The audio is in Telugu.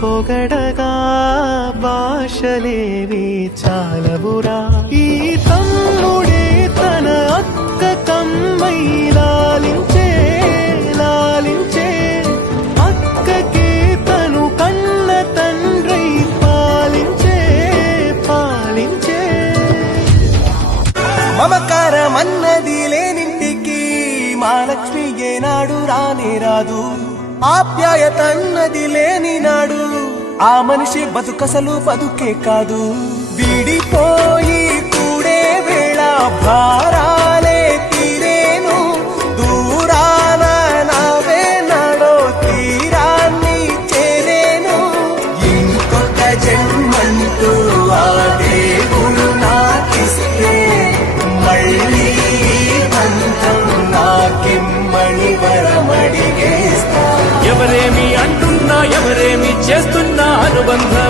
పొగడగా భాషలేవి చాలవురా. ఈ తమ్ముడే తన అక్క కమ్మై లాలించే లాలించే, అక్కకే తను కన్న తండ్రి పాలించే పాలించే. మమకారమన్నది లేనింటికి మహాలక్ష్మి ఏనాడు రానే రాదు. ఆప్యాయతన్నది లేని నాడు ఆ మనిషి బతుకసలు బతుకే కాదు. విడిపోయి కూడే వేళ భారాలే తీరేను, దూరాన నావే నాడో తీరాన్ని చేరేను. ఇంకొక జన్మంటూ ఆ దేవుడు నాకిస్తే మళ్ళీ బంధం నాకిమ్మని వరమడిగేస్తా. ఎవరేమి అంటున్నా ఎవరేమి చేస్తున్నా అనుబంధం